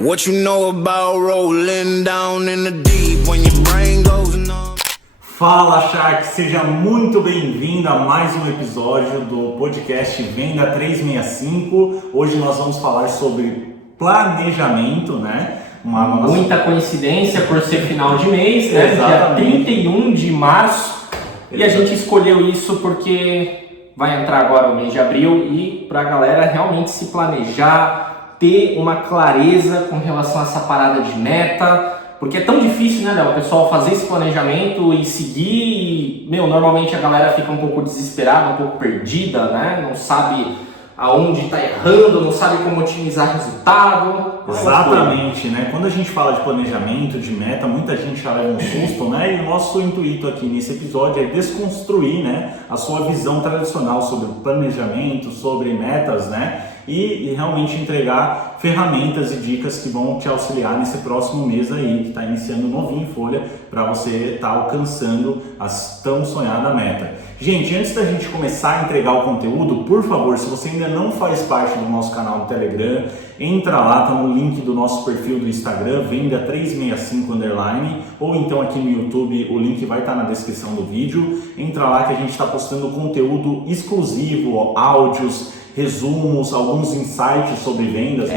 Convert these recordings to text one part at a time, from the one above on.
What you know about rolling down in the deep when your brain goes numb? Fala Shark, seja muito bem-vindo a mais um episódio do podcast Venda 365. Hoje nós vamos falar sobre planejamento, né? Muita coincidência por ser final de mês, né? Exatamente. Dia 31 de março. E a gente escolheu isso porque vai entrar agora o mês de abril e para a galera realmente se planejar, ter uma clareza com relação a essa parada de meta. Porque é tão difícil, né, Léo, o pessoal fazer esse planejamento e seguir e, normalmente a galera fica um pouco desesperada, um pouco perdida, né, não sabe aonde está errando, não sabe como otimizar resultado. Exatamente, né, quando a gente fala de planejamento, de meta, muita gente já leva um susto, né, e o nosso intuito aqui nesse episódio é desconstruir, né, a sua visão tradicional sobre planejamento, sobre metas, né, e realmente entregar ferramentas e dicas que vão te auxiliar nesse próximo mês aí, que está iniciando novinho em folha, para você estar alcançando a tão sonhada meta. Gente, antes da gente começar a entregar o conteúdo, por favor, se você ainda não faz parte do nosso canal do Telegram, entra lá, tá no link do nosso perfil do Instagram, Venda 365 _, ou então aqui no YouTube, o link vai estar na descrição do vídeo. Entra lá que a gente está postando conteúdo exclusivo, áudios, resumos, alguns insights sobre vendas.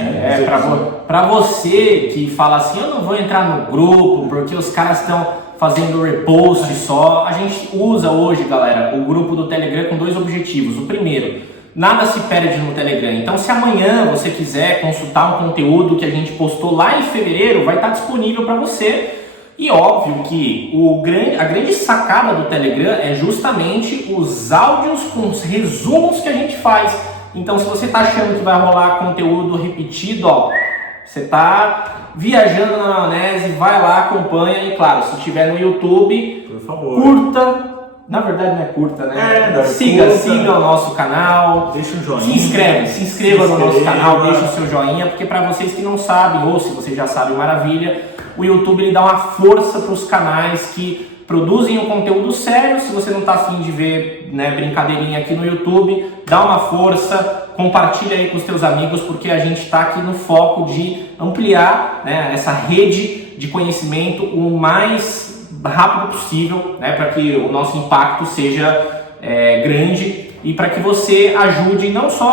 Para você que fala assim, eu não vou entrar no grupo porque os caras estão fazendo repost só. A gente usa hoje, galera, o grupo do Telegram com dois objetivos. O primeiro, nada se perde no Telegram. Então, se amanhã você quiser consultar um conteúdo que a gente postou lá em fevereiro, vai estar disponível para você. E óbvio que a grande sacada do Telegram é justamente os áudios com os resumos que a gente faz. Então, se você está achando que vai rolar conteúdo repetido, você está viajando na maionese, vai lá, acompanha. E claro, se estiver no YouTube, por favor, curta. Na verdade não é curta, né? Siga o nosso canal. Deixa um joinha. Se inscreva no nosso canal, deixa o seu joinha, porque para vocês que não sabem, ou se você já sabe, maravilha, o YouTube ele dá uma força para os canais que produzem um conteúdo sério. Se você não está afim de ver, né, brincadeirinha aqui no YouTube, dá uma força, compartilha aí com os teus amigos, porque a gente está aqui no foco de ampliar, né, essa rede de conhecimento o mais rápido possível, né, para que o nosso impacto seja grande e para que você ajude não só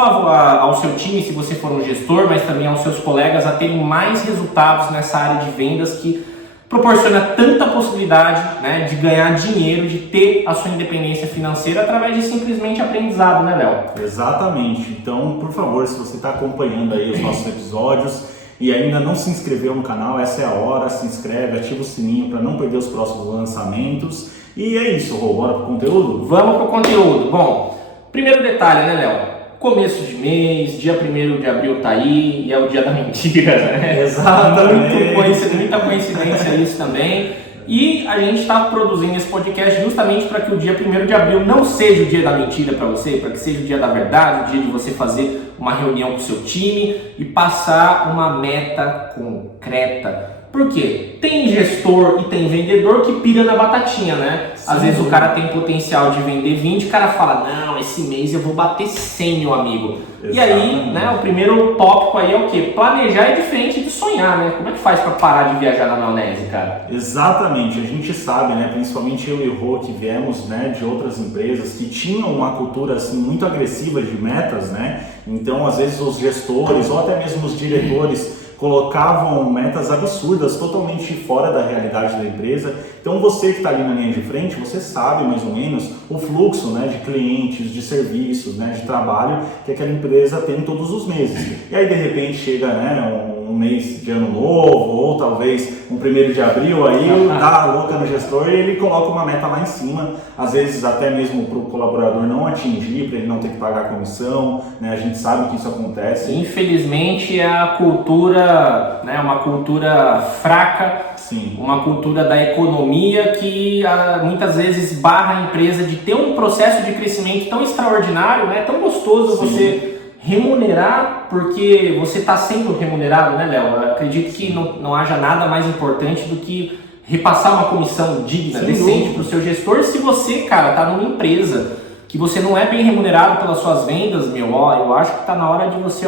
ao seu time, se você for um gestor, mas também aos seus colegas a terem mais resultados nessa área de vendas que proporciona tanta possibilidade, né, de ganhar dinheiro, de ter a sua independência financeira através de simplesmente aprendizado, né, Léo? Exatamente. Então, por favor, se você está acompanhando aí os nossos episódios e ainda não se inscreveu no canal, essa é a hora, se inscreve, ativa o sininho para não perder os próximos lançamentos. E é isso, Rô, bora pro conteúdo? Vamos pro conteúdo. Bom, primeiro detalhe, né, Léo? Começo de mês, dia 1º de abril tá aí, e é o dia da mentira, né? Exatamente. Muita coincidência isso também. E a gente está produzindo esse podcast justamente para que o dia 1º de abril não seja o dia da mentira para você, para que seja o dia da verdade, o dia de você fazer uma reunião com o seu time e passar uma meta concreta. Por quê? Tem gestor e tem vendedor que pira na batatinha, né? Sim. Às vezes o cara tem potencial de vender 20, o cara fala, não, esse mês eu vou bater 100, meu amigo. Exatamente. E aí, né, o primeiro tópico aí é o quê? Planejar é diferente de sonhar, né? Como é que faz para parar de viajar na maionese, cara? Exatamente, a gente sabe, né, principalmente eu e o Rô, que viemos, né, de outras empresas que tinham uma cultura assim, muito agressiva de metas, né? Então, às vezes os gestores ou até mesmo os diretores colocavam metas absurdas, totalmente fora da realidade da empresa. Então você que está ali na linha de frente, você sabe mais ou menos o fluxo, né, de clientes, de serviços, né, de trabalho que aquela empresa tem todos os meses. E aí de repente chega, né, um mês de ano novo, ou talvez um 1º de abril, aí dá a louca no gestor e ele coloca uma meta lá em cima, às vezes até mesmo para o colaborador não atingir, para ele não ter que pagar a comissão, né, a gente sabe que isso acontece. Infelizmente é a cultura, né, uma cultura fraca. Sim. Uma cultura da economia que muitas vezes barra a empresa de ter um processo de crescimento tão extraordinário, né, tão gostoso. Sim. Você remunerar, porque você está sendo remunerado, né, Léo? Eu acredito que não haja nada mais importante do que repassar uma comissão digna, decente para o seu gestor. Se você, cara, está numa empresa que você não é bem remunerado pelas suas vendas, eu acho que está na hora de você,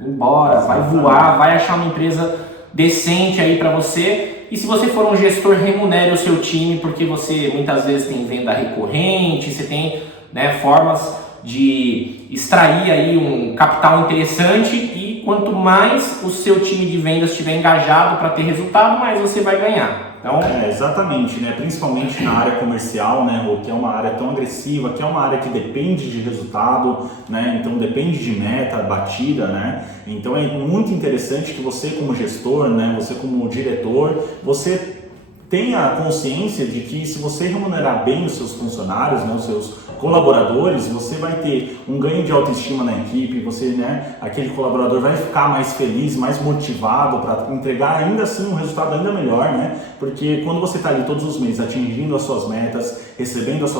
embora, vai voar, vai achar uma empresa decente aí para você. E se você for um gestor, remunere o seu time, porque você muitas vezes tem venda recorrente, você tem, né, formas de extrair aí um capital interessante, e quanto mais o seu time de vendas estiver engajado para ter resultado, mais você vai ganhar. Então, exatamente, né? Principalmente na área comercial, né, Rô, que é uma área tão agressiva, que é uma área que depende de resultado, né? Então depende de meta batida, né? Então é muito interessante que você como gestor, né, você como diretor, você tenha consciência de que se você remunerar bem os seus funcionários, né, os seus colaboradores, você vai ter um ganho de autoestima na equipe, você, né, aquele colaborador vai ficar mais feliz, mais motivado para entregar ainda assim um resultado ainda melhor, né? Porque quando você está ali todos os meses atingindo as suas metas, recebendo as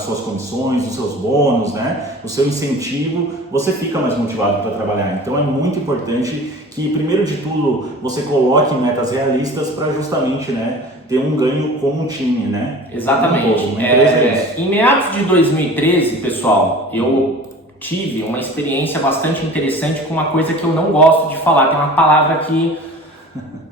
suas comissões, os seus bônus, né, o seu incentivo, você fica mais motivado para trabalhar. Então é muito importante que, primeiro de tudo, você coloque metas realistas para justamente, né, ter um ganho como um time, né? Exatamente. Em meados de 2013, pessoal, eu tive uma experiência bastante interessante com uma coisa que eu não gosto de falar. Tem uma palavra que,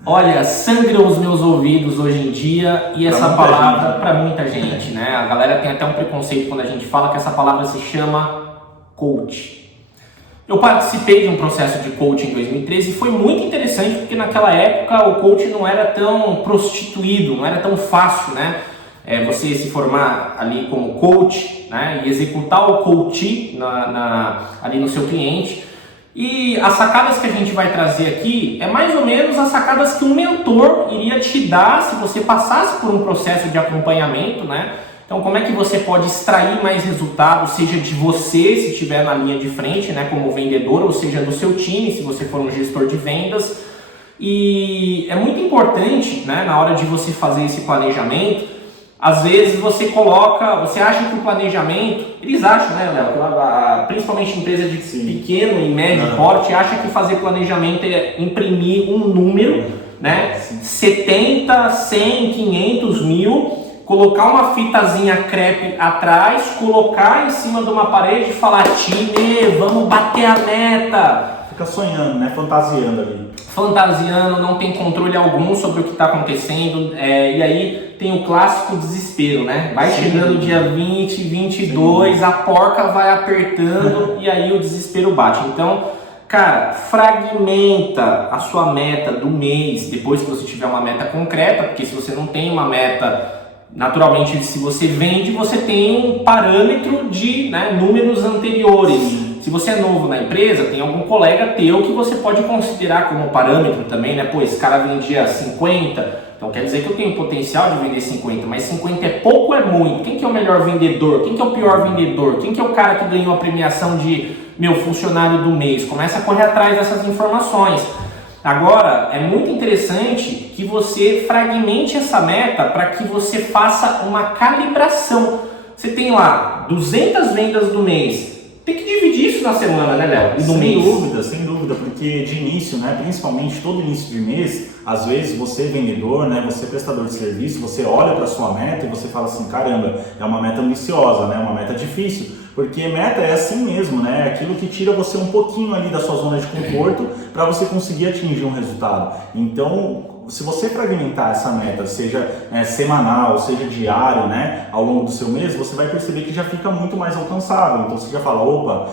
olha, sangra os meus ouvidos hoje em dia, e essa palavra, para muita gente, né? A galera tem até um preconceito quando a gente fala que essa palavra se chama coach. Eu participei de um processo de coaching em 2013 e foi muito interessante, porque naquela época o coaching não era tão prostituído, não era tão fácil, né? Você se formar ali como coach, né, e executar o coaching ali no seu cliente. E as sacadas que a gente vai trazer aqui é mais ou menos as sacadas que um mentor iria te dar se você passasse por um processo de acompanhamento, né? Então, como é que você pode extrair mais resultado, seja de você, se estiver na linha de frente, né, como vendedor, ou seja, do seu time, se você for um gestor de vendas. E é muito importante, né, na hora de você fazer esse planejamento, às vezes você acha que o planejamento, eles acham, né, Léo, principalmente empresa de pequeno e médio porte, acha que fazer planejamento é imprimir um número, né, 70, 100, 500 mil, colocar uma fitazinha crepe atrás, colocar em cima de uma parede e falar: time, vamos bater a meta. Fica sonhando, né? Fantasiando ali. Fantasiando, não tem controle algum sobre o que está acontecendo, e aí tem o clássico desespero, né? Vai chegando o dia 20, 22, a porca vai apertando e aí o desespero bate. Então, cara, fragmenta a sua meta do mês, depois que você tiver uma meta concreta, porque se você não tem uma meta, naturalmente, se você vende, você tem um parâmetro de, né, números anteriores. Se você é novo na empresa, tem algum colega teu que você pode considerar como parâmetro também, né? Pô, esse cara vendia 50, então quer dizer que eu tenho potencial de vender 50, mas 50 é pouco ou é muito? Quem que é o melhor vendedor? Quem que é o pior vendedor? Quem que é o cara que ganhou a premiação de meu funcionário do mês? Começa a correr atrás dessas informações. Agora, é muito interessante que você fragmente essa meta para que você faça uma calibração. Você tem lá 200 vendas do mês, tem que dividir isso na semana, né, Léo? E no mês. Sem dúvida, porque de início, né, principalmente todo início de mês, às vezes você vendedor, né, você prestador de serviço, você olha para sua meta e você fala assim: caramba, é uma meta ambiciosa, né, uma meta difícil. Porque meta é assim mesmo, né? É aquilo que tira você um pouquinho ali da sua zona de conforto para você conseguir atingir um resultado. Então, se você fragmentar essa meta, seja semanal, seja diário, né, ao longo do seu mês, você vai perceber que já fica muito mais alcançável. Então você já fala: opa,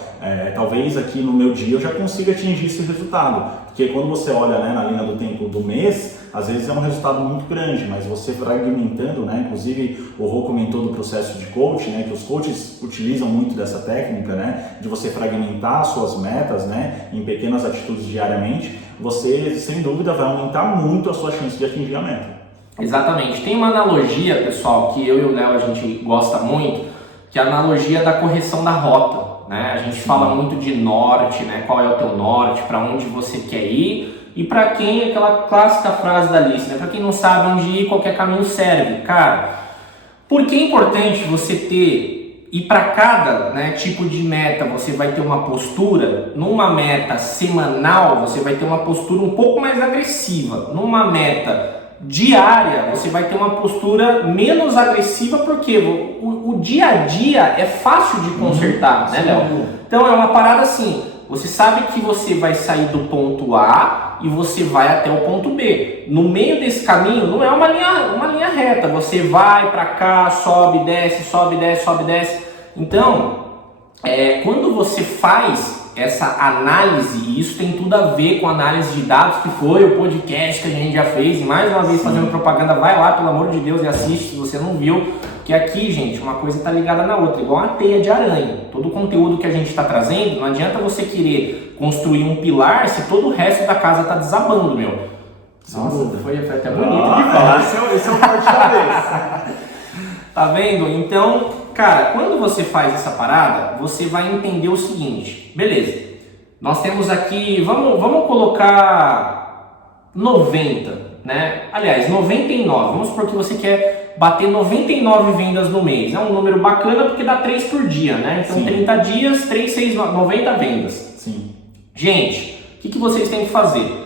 talvez aqui no meu dia eu já consiga atingir esse resultado. Porque quando você olha, né, na linha do tempo do mês, às vezes é um resultado muito grande, mas você fragmentando, né, inclusive o Rô comentou do processo de coaching, né, que os coaches utilizam muito dessa técnica, né, de você fragmentar suas metas, né, em pequenas atitudes diariamente, você sem dúvida vai aumentar muito a sua chance de atingir a meta. Exatamente. Tem uma analogia, pessoal, que eu e o Léo a gente gosta muito, que é a analogia da correção da rota. Né? A gente fala muito de norte, né? Qual é o teu norte, para onde você quer ir, e para quem, aquela clássica frase da Alice, né? Para quem não sabe onde ir, qualquer caminho serve. Cara, por que é importante você ter, e para cada, né, tipo de meta você vai ter uma postura? Numa meta semanal você vai ter uma postura um pouco mais agressiva, numa meta diária você vai ter uma postura menos agressiva, porque o dia a dia é fácil de consertar, né, Léo? Então é uma parada assim: você sabe que você vai sair do ponto A e você vai até o ponto B. No meio desse caminho não é uma linha reta, você vai para cá, sobe, desce, sobe, desce, sobe, desce. Então, quando você faz essa análise, e isso tem tudo a ver com a análise de dados, que foi o podcast que a gente já fez, e mais uma vez fazendo propaganda, vai lá, pelo amor de Deus, e assiste se você não viu, que aqui, gente, uma coisa está ligada na outra, igual uma teia de aranha. Todo o conteúdo que a gente está trazendo, não adianta você querer construir um pilar se todo o resto da casa está desabando, meu. Nossa, foi até bonito de falar. Esse é o forte da vez. Tá vendo? Então, cara, quando você faz essa parada, você vai entender o seguinte. Beleza, nós temos aqui, vamos colocar 90, né? Aliás, 99. Vamos supor que você quer bater 99 vendas no mês. É um número bacana porque dá 3 por dia, né? Então, sim. 30 dias, 3, 6, 90 vendas. Sim. Gente, o que vocês têm que fazer?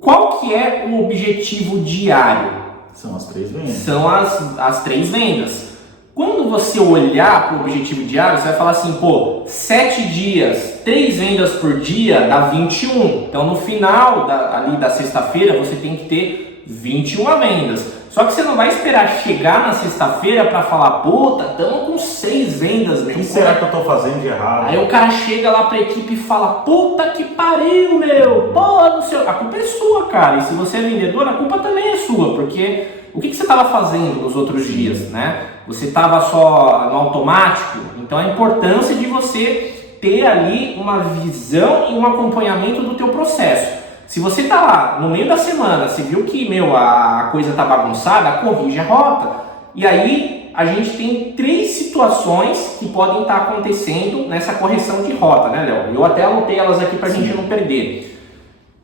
Qual que é o objetivo diário? São as 3 vendas. São as 3 vendas. Quando você olhar para o objetivo diário, você vai falar assim, pô, 7 dias, 3 vendas por dia dá 21. Então no final ali da sexta-feira você tem que ter 21 vendas. Só que você não vai esperar chegar na sexta-feira para falar, puta, estamos com 6 vendas, meu. O que será que eu estou fazendo de errado? Aí o cara chega lá para a equipe e fala, puta que pariu, meu. Pô, não sei. A culpa é sua, cara. E se você é vendedor, a culpa também é sua, porque o que você estava fazendo nos outros dias, né? Você estava só no automático, então a importância de você ter ali uma visão e um acompanhamento do teu processo. Se você está lá no meio da semana, você viu que, a coisa está bagunçada, corrige a rota. E aí a gente tem 3 situações que podem estar acontecendo nessa correção de rota, né, Léo? Eu até anotei elas aqui para a gente não perder.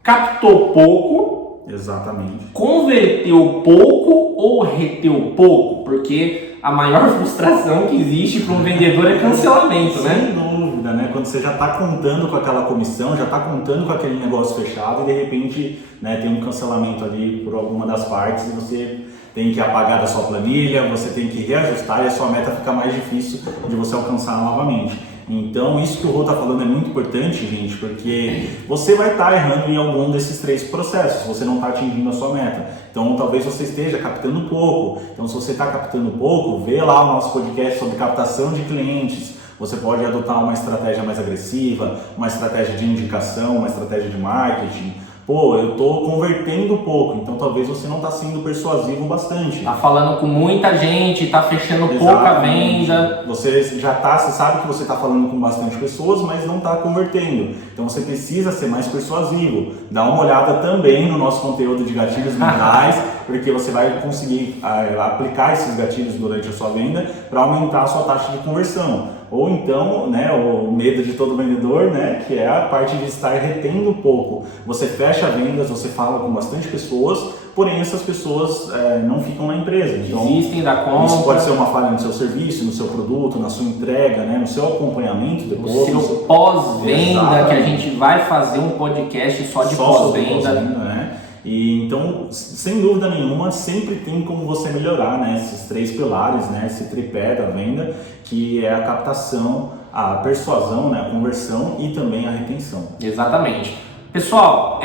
Captou pouco. Exatamente. Converteu pouco ou reteu pouco? Porque a maior frustração que existe para um vendedor é cancelamento, né? Sem dúvida, né? Quando você já está contando com aquela comissão, já está contando com aquele negócio fechado e de repente, né, tem um cancelamento ali por alguma das partes e você tem que apagar da sua planilha, você tem que reajustar e a sua meta fica mais difícil de você alcançar novamente. Então, isso que o Rô está falando é muito importante, gente, porque você vai estar errando em algum desses 3 processos, você não está atingindo a sua meta. Então, talvez você esteja captando pouco. Então, se você está captando pouco, vê lá o nosso podcast sobre captação de clientes. Você pode adotar uma estratégia mais agressiva, uma estratégia de indicação, uma estratégia de marketing. Pô, eu estou convertendo pouco, então talvez você não está sendo persuasivo bastante. Tá falando com muita gente, tá fechando pouca venda. Você sabe que você está falando com bastante pessoas, mas não está convertendo. Então você precisa ser mais persuasivo. Dá uma olhada também no nosso conteúdo de gatilhos mentais, porque você vai conseguir aplicar esses gatilhos durante a sua venda para aumentar a sua taxa de conversão. Ou então, né, o medo de todo vendedor, né, que é a parte de estar retendo pouco. Você fecha vendas, você fala com bastante pessoas, porém essas pessoas não ficam na empresa. Então, desistem da compra. Isso pode ser uma falha no seu serviço, no seu produto, na sua entrega, né, no seu acompanhamento depois. No seu pós-venda, que a gente vai fazer um podcast só de pós-venda. Né? E então, sem dúvida nenhuma, sempre tem como você melhorar, né, esses 3 pilares, né, esse tripé da venda, que é a captação, a persuasão, né, a conversão e também a retenção. Exatamente. Pessoal,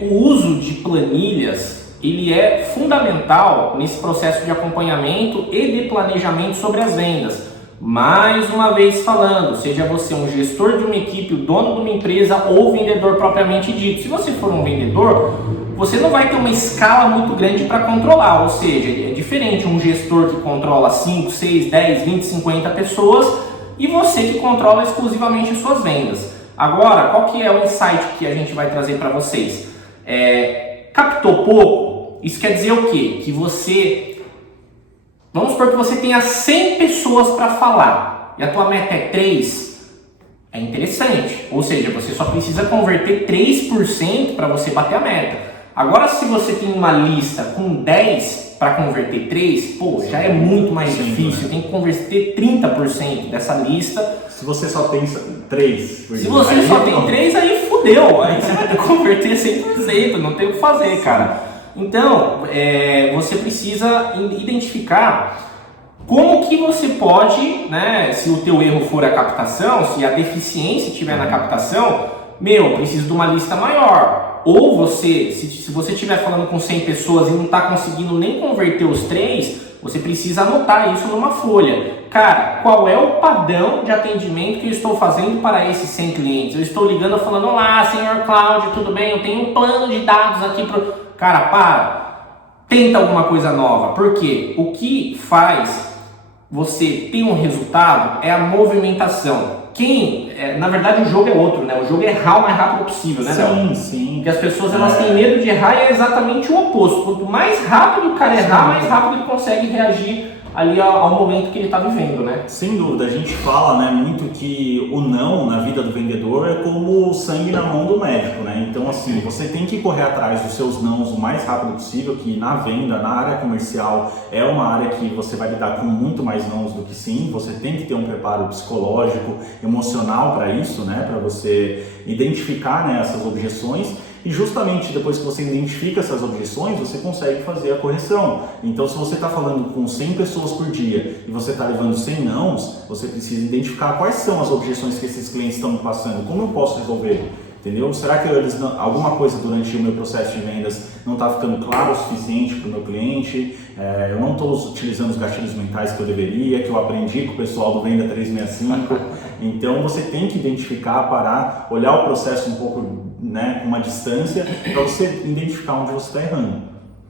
o uso de planilhas, ele é fundamental nesse processo de acompanhamento e de planejamento sobre as vendas. Mais uma vez falando, seja você um gestor de uma equipe, o dono de uma empresa ou vendedor propriamente dito. Se você for um vendedor, você não vai ter uma escala muito grande para controlar, ou seja, é diferente um gestor que controla 5, 6, 10, 20, 50 pessoas e você que controla exclusivamente as suas vendas. Agora, qual que é o insight que a gente vai trazer para vocês? Captou pouco? Isso quer dizer o quê? Que você... Vamos supor que você tenha 100 pessoas para falar e a tua meta é 3. É interessante. Ou seja, você só precisa converter 3% para você bater a meta. Agora, se você tem uma lista com 10 para converter 3, já é muito mais difícil. Você tem que converter 30% dessa lista. Se você só tem 3. Se você só tem 3, aí fudeu. Aí você vai ter que converter 100%. Não tem o que fazer, cara. Então, você precisa identificar Como que você pode, né, se o teu erro for a captação, se a deficiência estiver na captação, preciso de uma lista maior. Ou você, se você estiver falando com 100 pessoas e não está conseguindo nem converter os 3, você precisa anotar isso numa folha. Cara, qual é o padrão de atendimento que eu estou fazendo para esses 100 clientes? Eu estou ligando falando, olá, senhor Cláudio, tudo bem? Eu tenho um plano de dados aqui pro... Cara, tenta alguma coisa nova. Porque o que faz você ter um resultado é a movimentação. Na verdade o jogo é outro, né? O jogo é errar o mais rápido possível, né, Léo? Sim. Porque as pessoas elas têm medo de errar e é exatamente o oposto. Quanto mais rápido o cara errar, mais rápido ele consegue reagir ali ao momento que ele está vivendo, né? Sem dúvida, a gente fala, né, muito que o não na vida do vendedor é como o sangue na mão do médico, né? Então, assim, você tem que correr atrás dos seus nãos o mais rápido possível, que na venda, na área comercial, é uma área que você vai lidar com muito mais nãos do que sim. Você tem que ter um preparo psicológico, emocional para isso, né? Para você identificar, né, essas objeções. E justamente depois que você identifica essas objeções, você consegue fazer a correção. Então, se você está falando com 100 pessoas por dia e você está levando 100 nãos, você precisa identificar quais são as objeções que esses clientes estão me passando, como eu posso resolver, entendeu? Será que alguma coisa durante o meu processo de vendas não está ficando claro o suficiente para o meu cliente? Eu não estou utilizando os gatilhos mentais que eu deveria, que eu aprendi com o pessoal do Venda 365. Então, você tem que identificar, parar, olhar o processo um pouco, né, com uma distância, para você identificar onde você está errando.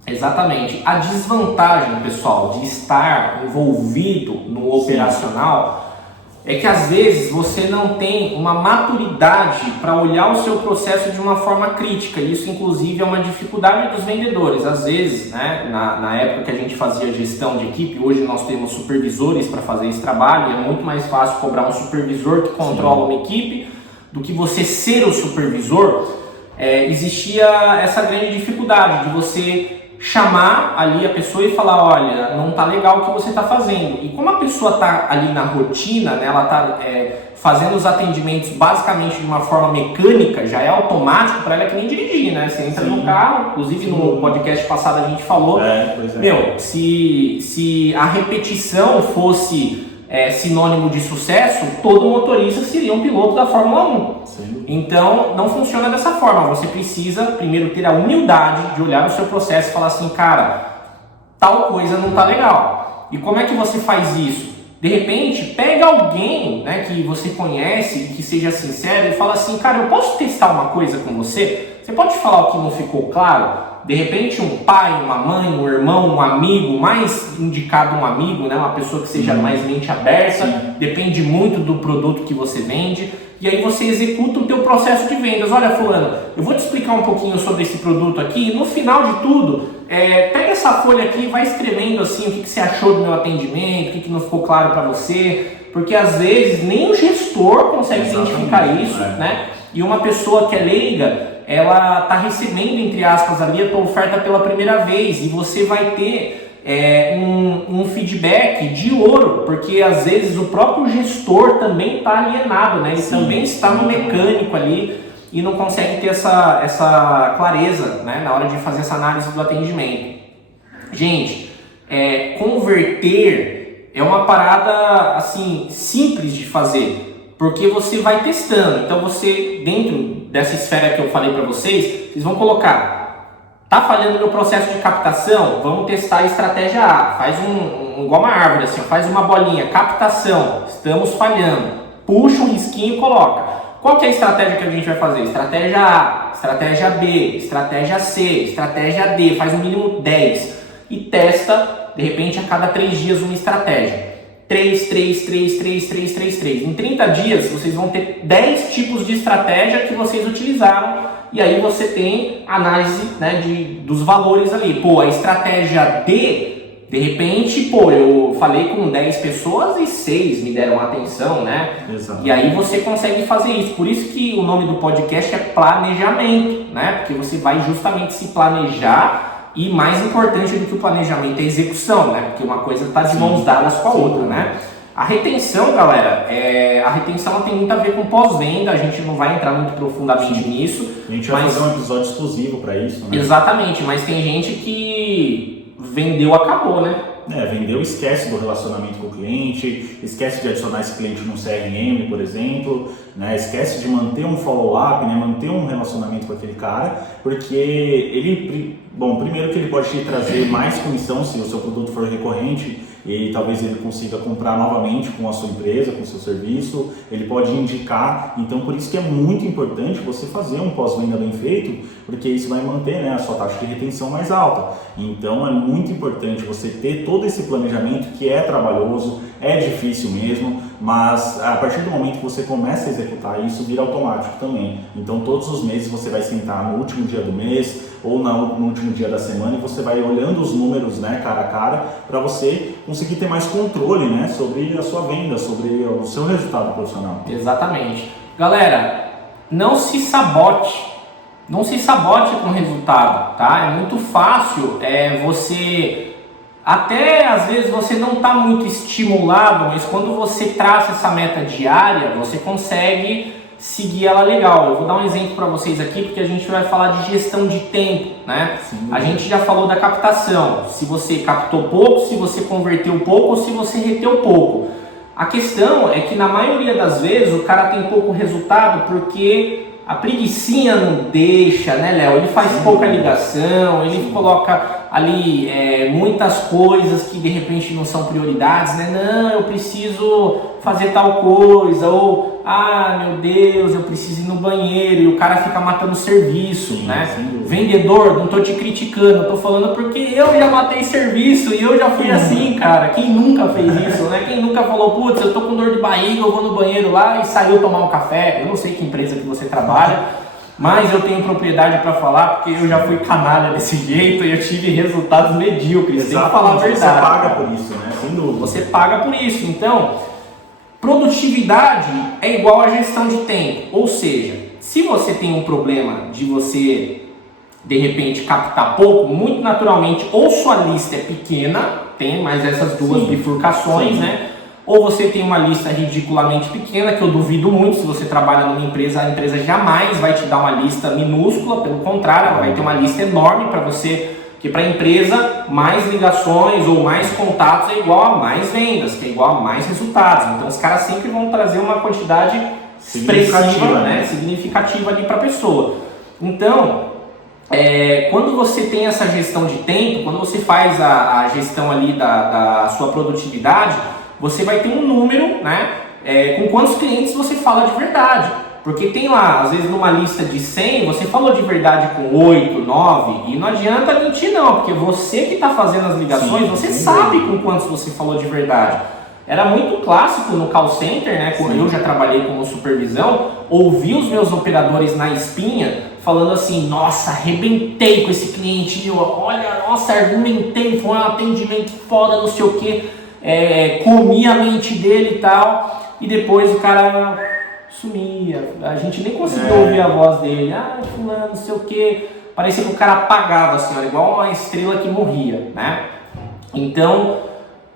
Exatamente. A desvantagem, pessoal, de estar envolvido no operacional é que às vezes você não tem uma maturidade para olhar o seu processo de uma forma crítica. Isso, inclusive, é uma dificuldade dos vendedores. Às vezes, né, na época que a gente fazia gestão de equipe, hoje nós temos supervisores para fazer esse trabalho, e é muito mais fácil cobrar um supervisor que controla uma equipe do que você ser o supervisor. Existia essa grande dificuldade de você chamar ali a pessoa e falar, olha, não tá legal o que você está fazendo. E como a pessoa está ali na rotina, né, ela está fazendo os atendimentos basicamente de uma forma mecânica, já é automático para ela, que nem dirigir, né? Você entra no carro, inclusive no podcast passado a gente falou, se a repetição fosse sinônimo de sucesso, todo motorista seria um piloto da Fórmula 1. Sim. Então, não funciona dessa forma. Você precisa, primeiro, ter a humildade de olhar o seu processo e falar assim, cara, tal coisa não tá legal. E como é que você faz isso? De repente, pega alguém, né, que você conhece e que seja sincero e fala assim, cara, eu posso testar uma coisa com você? Você pode falar o que não ficou claro? De repente um pai, uma mãe, um irmão, um amigo, mais indicado um amigo, né? Uma pessoa que seja mais mente aberta, depende muito do produto que você vende, e aí você executa o teu processo de vendas. Olha, fulano, eu vou te explicar um pouquinho sobre esse produto aqui, e no final de tudo, pega essa folha aqui e vai escrevendo assim o que você achou do meu atendimento, o que não ficou claro para você, porque às vezes nem o gestor consegue identificar isso, né? E uma pessoa que é leiga, ela está recebendo, entre aspas, ali a tua oferta pela primeira vez, e você vai ter um feedback de ouro, porque às vezes o próprio gestor também está alienado, né? Ele também está no mecânico ali e não consegue ter essa clareza, né, na hora de fazer essa análise do atendimento. Gente, converter é uma parada assim simples de fazer, porque você vai testando. Então você, dentro dessa esfera que eu falei para vocês vão colocar, tá falhando meu processo de captação? Vamos testar a estratégia A. Faz igual uma árvore assim, faz uma bolinha, captação, estamos falhando. Puxa um risquinho e coloca. Qual que é a estratégia que a gente vai fazer? Estratégia A, estratégia B, estratégia C, estratégia D, faz no mínimo 10 e testa, de repente, a cada 3 dias uma estratégia. 3. Em 30 dias, vocês vão ter 10 tipos de estratégia que vocês utilizaram, e aí você tem análise, né, dos valores ali. Pô, a estratégia D, de repente, eu falei com 10 pessoas e 6 me deram atenção, né? Exato. E aí você consegue fazer isso. Por isso que o nome do podcast é planejamento, né? Porque você vai justamente se planejar. E mais importante do que o planejamento é a execução, né? Porque uma coisa está de mãos dadas com a outra, né? A retenção, galera, a retenção tem muito a ver com pós-venda, a gente não vai entrar muito profundamente nisso. A gente vai fazer um episódio exclusivo para isso, né? Exatamente, mas tem gente que vendeu, acabou, né? Vendeu, esquece do relacionamento com o cliente, esquece de adicionar esse cliente no CRM, por exemplo, né? Esquece de manter um follow-up, né? Manter um relacionamento com aquele cara, porque ele, primeiro que ele pode te trazer mais comissão se o seu produto for recorrente, e talvez ele consiga comprar novamente com a sua empresa, com o seu serviço, ele pode indicar. Então por isso que é muito importante você fazer um pós-venda bem feito, porque isso vai manter, né, a sua taxa de retenção mais alta. Então é muito importante você ter todo esse planejamento, que é trabalhoso, é difícil mesmo, mas a partir do momento que você começa a executar isso, vira automático também. Então todos os meses você vai sentar no último dia do mês ou no último dia da semana e você vai olhando os números, né, cara a cara, para você conseguir ter mais controle, né, sobre a sua venda, sobre o seu resultado profissional. Exatamente. Galera, não se sabote com o resultado, tá? É muito fácil você... Até às vezes você não está muito estimulado, mas quando você traça essa meta diária, você consegue seguir ela legal. Eu vou dar um exemplo para vocês aqui, porque a gente vai falar de gestão de tempo, né? Sim. A gente já falou da captação, se você captou pouco, se você converteu pouco ou se você reteu pouco. A questão é que na maioria das vezes o cara tem pouco resultado porque a preguicinha não deixa, né, Léo? Ele faz pouca ligação, ele coloca ali muitas coisas que de repente não são prioridades, né? Não, eu preciso fazer tal coisa, ou meu Deus, eu preciso ir no banheiro, e o cara fica matando o serviço, né? Vendedor, não tô te criticando, tô falando porque eu já matei serviço e eu já fui assim, cara. Quem nunca fez isso, né? Quem nunca falou, putz, eu tô com dor de barriga, eu vou no banheiro lá e saiu tomar um café. Eu não sei que empresa que você trabalha, mas eu tenho propriedade para falar porque eu já fui canalha desse jeito e eu tive resultados medíocres. Tem que falar a verdade. Você paga por isso, né? Sem dúvida. Você paga por isso. Então, produtividade é igual a gestão de tempo. Ou seja, se você tem um problema de você, de repente, captar pouco, muito naturalmente, ou sua lista é pequena, tem mais essas duas bifurcações, né? Ou você tem uma lista ridiculamente pequena, que eu duvido muito. Se você trabalha numa empresa, a empresa jamais vai te dar uma lista minúscula, pelo contrário, ela vai ter uma lista enorme para você, que para a empresa, mais ligações ou mais contatos é igual a mais vendas, que é igual a mais resultados. Então os caras sempre vão trazer uma quantidade expressiva, né, significativa ali para a pessoa. Então, quando você tem essa gestão de tempo, quando você faz a gestão ali da sua produtividade, você vai ter um número, né, com quantos clientes você fala de verdade. Porque tem lá, às vezes numa lista de 100, você falou de verdade com 8, 9, e não adianta mentir não, porque você que está fazendo as ligações, você sabe com quantos você falou de verdade. Era muito clássico no call center, né, quando eu já trabalhei como supervisão, ouvir os meus operadores na espinha falando assim, nossa, arrebentei com esse cliente, olha, nossa, argumentei, foi um atendimento foda, não sei o que. Comi a mente dele e tal, e depois o cara sumia, a gente nem conseguia ouvir a voz dele, fulano, não sei o que, parecia que o cara apagava assim, igual uma estrela que morria, né? Então,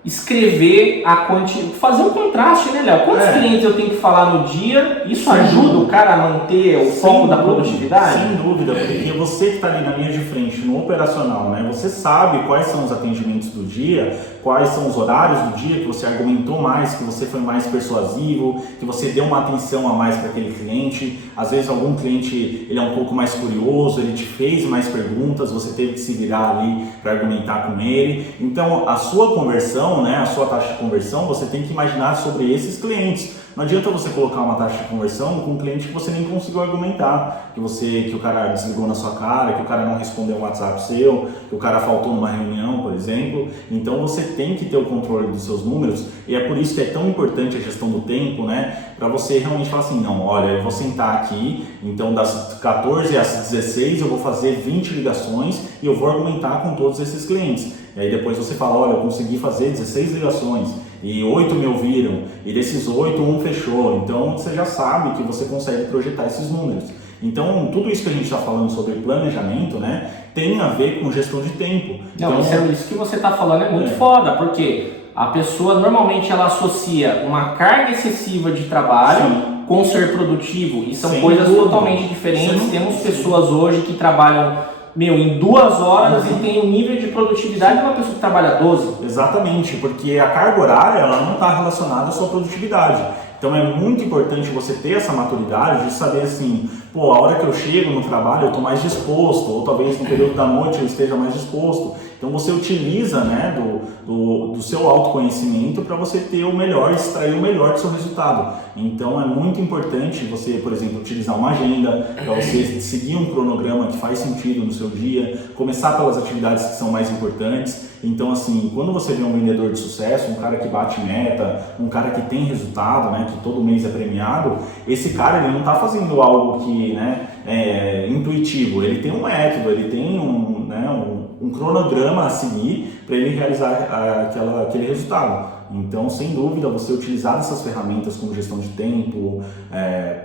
escrever a quantidade, fazer um contraste, né, Léo? Quantos clientes eu tenho que falar no dia? Isso ajuda o cara a manter o foco da produtividade? Sem dúvida, porque você que está ali na linha de frente, no operacional, né? Você sabe quais são os atendimentos do dia, quais são os horários do dia que você argumentou mais, que você foi mais persuasivo, que você deu uma atenção a mais para aquele cliente. Às vezes algum cliente ele é um pouco mais curioso, ele te fez mais perguntas, você teve que se virar ali para argumentar com ele. Então a sua conversão, né, a sua taxa de conversão, você tem que imaginar sobre esses clientes. Não adianta você colocar uma taxa de conversão com um cliente que você nem conseguiu argumentar, que o cara desligou na sua cara, que o cara não respondeu um WhatsApp seu, que o cara faltou numa reunião, por exemplo. Então você tem que ter o controle dos seus números, e é por isso que é tão importante a gestão do tempo, né? Para você realmente falar assim, não, olha, eu vou sentar aqui, então das 14 às 16 eu vou fazer 20 ligações e eu vou argumentar com todos esses clientes. E aí depois você fala, olha, eu consegui fazer 16 ligações e 8 me ouviram, e desses 8, 1 fechou. Então você já sabe que você consegue projetar esses números. Então tudo isso que a gente está falando sobre planejamento, né, tem a ver com gestão de tempo. Não, então, isso que você está falando é muito foda, porque a pessoa normalmente ela associa uma carga excessiva de trabalho com ser produtivo, e são coisas totalmente diferentes. Temos pessoas hoje que trabalham em 2 horas e tem um nível de produtividade de uma pessoa que trabalha 12. Exatamente, porque a carga horária ela não está relacionada à sua produtividade. Então é muito importante você ter essa maturidade de saber assim, pô, a hora que eu chego no trabalho eu estou mais disposto, ou talvez no período da noite eu esteja mais disposto. Então você utiliza, né, do seu autoconhecimento para você ter o melhor, extrair o melhor do seu resultado. Então é muito importante você, por exemplo, utilizar uma agenda, para você seguir um cronograma que faz sentido no seu dia, começar pelas atividades que são mais importantes. Então assim, quando você vê um vendedor de sucesso, um cara que bate meta, um cara que tem resultado, né, que todo mês é premiado, esse cara ele não está fazendo algo que, né, é intuitivo, ele tem um método, ele tem um cronograma a seguir para ele realizar aquele resultado. Então, sem dúvida, você utilizar essas ferramentas como gestão de tempo,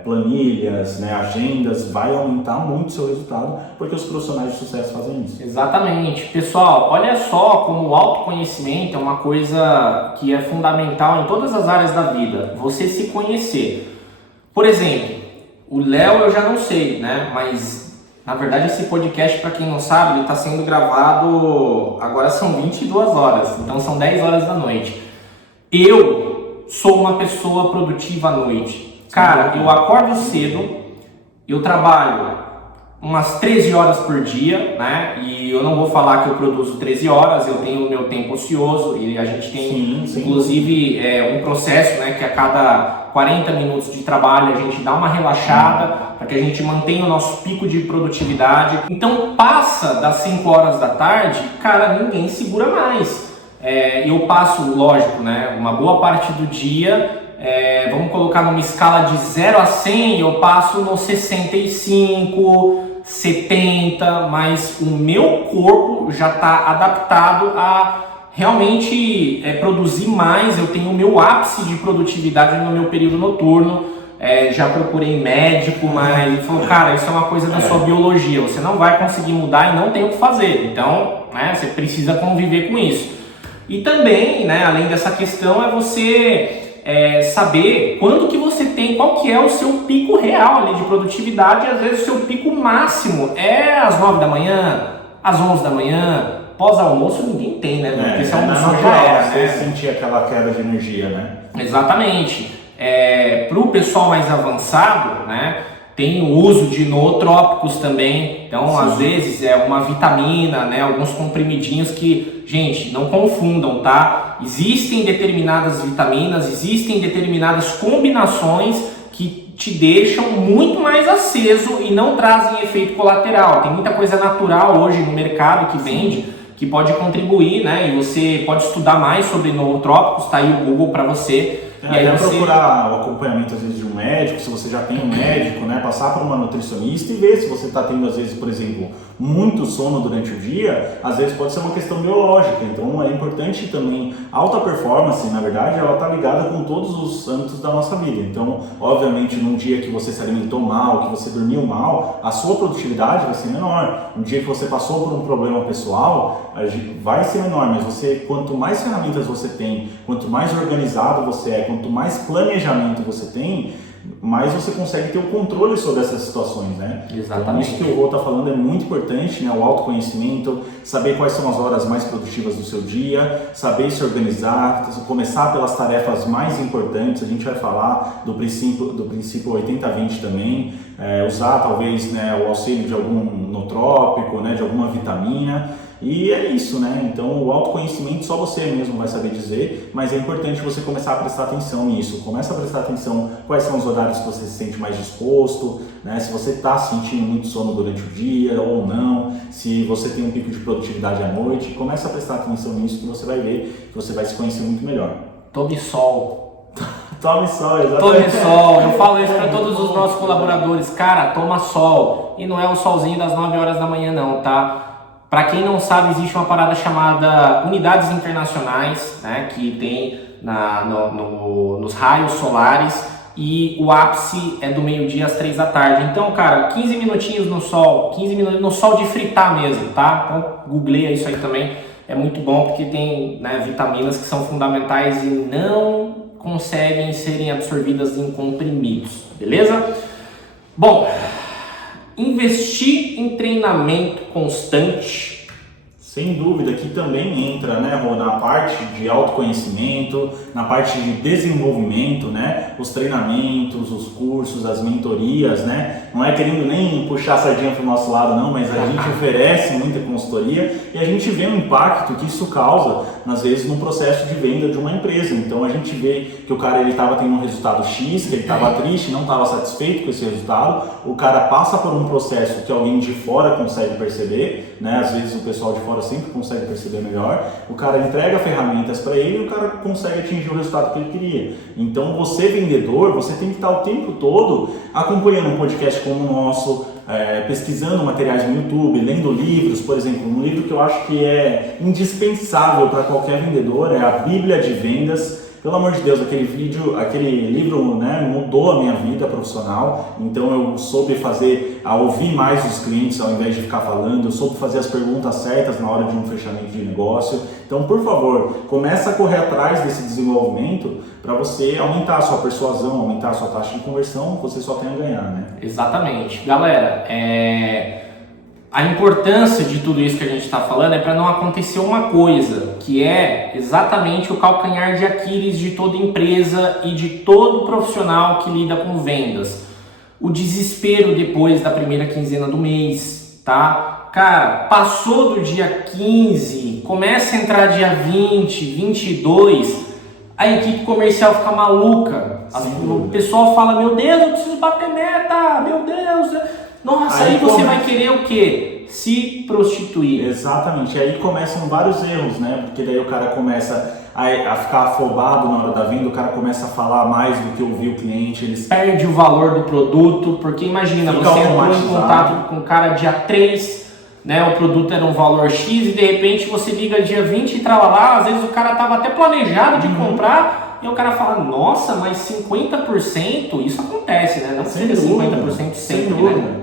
planilhas, né, agendas, vai aumentar muito o seu resultado, porque os profissionais de sucesso fazem isso. Exatamente. Pessoal, olha só como o autoconhecimento é uma coisa que é fundamental em todas as áreas da vida. Você se conhecer. Por exemplo, o Léo eu já não sei, né, mas... Na verdade, esse podcast, para quem não sabe, ele está sendo gravado, agora são 22 horas, então são 10 horas da noite. Eu sou uma pessoa produtiva à noite. Cara, eu acordo cedo, eu trabalho umas 13 horas por dia, né? E eu não vou falar que eu produzo 13 horas, eu tenho o meu tempo ocioso e a gente tem, inclusive, um processo, né, que a cada 40 minutos de trabalho a gente dá uma relaxada para que a gente mantenha o nosso pico de produtividade. Então passa das 5 horas da tarde, cara, ninguém segura mais. Eu passo, lógico, né, uma boa parte do dia, vamos colocar numa escala de 0 a 100, eu passo no 65, 70, mas o meu corpo já está adaptado a realmente produzir mais. Eu tenho o meu ápice de produtividade no meu período noturno. Já procurei médico, mas ele falou, cara, isso é uma coisa da sua biologia, você não vai conseguir mudar e não tem o que fazer, então, né, você precisa conviver com isso. E também, né, além dessa questão, é você saber quando que você tem, qual que é o seu pico real ali de produtividade. Às vezes o seu pico máximo é às 9 da manhã, às 11 da manhã, pós-almoço ninguém tem, né? Porque se almoçou já era, você né? sentir aquela queda de energia, né? Exatamente. Para o pessoal mais avançado, né, tem o uso de nootrópicos também. Então, Sim. às vezes é uma vitamina, né, alguns comprimidinhos que, gente, não confundam, tá? Existem determinadas vitaminas, existem determinadas combinações que te deixam muito mais aceso e não trazem efeito colateral. Tem muita coisa natural hoje no mercado que vende, que pode contribuir, né? E você pode estudar mais sobre nootrópicos, tá aí o Google para você. E aí você procurar o acompanhamento às vezes de um médico, se você já tem um médico, né, passar por uma nutricionista e ver se você está tendo às vezes, por exemplo, muito sono durante o dia. Às vezes pode ser uma questão biológica, então é importante também. Alta performance, na verdade, ela está ligada com todos os âmbitos da nossa vida. Então, obviamente, num dia que você se alimentou mal, que você dormiu mal, a sua produtividade vai ser menor. Um dia que você passou por um problema pessoal, vai ser menor, mas você, quanto mais ferramentas você tem, quanto mais organizado você é, quanto mais planejamento você tem, mais você consegue ter o controle sobre essas situações, né? Exatamente. Então, isso que o Rô está falando é muito importante, né? O autoconhecimento, saber quais são as horas mais produtivas do seu dia, saber se organizar, começar pelas tarefas mais importantes. A gente vai falar do princípio 80-20 também, usar talvez, né, o auxílio de algum nootrópico, né, de alguma vitamina. E é isso, né? Então o autoconhecimento só você mesmo vai saber dizer, mas é importante você começar a prestar atenção nisso. Começa a prestar atenção quais são os horários que você se sente mais disposto, né? Se você está sentindo muito sono durante o dia ou não, se você tem um pico de produtividade à noite, começa a prestar atenção nisso que você vai ver, que você vai se conhecer muito melhor. tome sol. Tome sol, exatamente. Tome sol. Eu falo isso para todos os nossos colaboradores. Cara, toma sol. E não é o solzinho das 9 horas da manhã não, tá? Para quem não sabe, existe uma parada chamada unidades internacionais, né, que tem nos raios solares, e o ápice é do meio-dia às 3 da tarde. Então, cara, 15 minutinhos no sol, 15 minutos no sol de fritar mesmo, tá? Então, googleia isso aí também, é muito bom porque tem, né, vitaminas que são fundamentais e não conseguem serem absorvidas em comprimidos, beleza? Bom, investir em treinamento constante. Sem dúvida, que também entra, né, Rô, na parte de autoconhecimento, na parte de desenvolvimento, né, os treinamentos, os cursos, as mentorias, né, não é querendo nem puxar a sardinha para o nosso lado não, mas a gente oferece muita consultoria e a gente vê o impacto que isso causa, às vezes, no processo de venda de uma empresa. Então a gente vê que o cara estava tendo um resultado X, que ele estava triste, não estava satisfeito com esse resultado, o cara passa por um processo que alguém de fora consegue perceber, né, às vezes o pessoal de fora sempre consegue perceber melhor, o cara entrega ferramentas para ele e o cara consegue atingir o resultado que ele queria. Então você vendedor, você tem que estar o tempo todo acompanhando um podcast como o nosso, pesquisando materiais no YouTube, lendo livros. Por exemplo, um livro que eu acho que é indispensável para qualquer vendedor é a Bíblia de Vendas. Pelo amor de Deus, aquele livro, né, mudou a minha vida profissional. Então eu soube ouvir mais os clientes ao invés de ficar falando, eu soube fazer as perguntas certas na hora de um fechamento de negócio. Então, por favor, começa a correr atrás desse desenvolvimento para você aumentar a sua persuasão, aumentar a sua taxa de conversão, você só tem a ganhar, né? Exatamente. Galera, a importância de tudo isso que a gente está falando é para não acontecer uma coisa, que é exatamente o calcanhar de Aquiles de toda empresa e de todo profissional que lida com vendas. O desespero depois da primeira quinzena do mês, tá? Cara, passou do dia 15, começa a entrar dia 20, 22, a equipe comercial fica maluca. O pessoal fala, meu Deus, eu preciso bater meta, meu Deus... Nossa, aí você vai querer o quê? Se prostituir. Exatamente, aí começam vários erros, né? Porque daí o cara começa a ficar afobado na hora da venda, o cara começa a falar mais do que ouvir o cliente, eles perde o valor do produto, porque imagina, você entrou em contato com o cara dia 3, né? O produto era um valor X e de repente você liga dia 20 e tralalá, às vezes o cara estava até planejado de comprar e o cara fala, nossa, mas 50%, isso acontece, né? Não seja 50% sempre, né?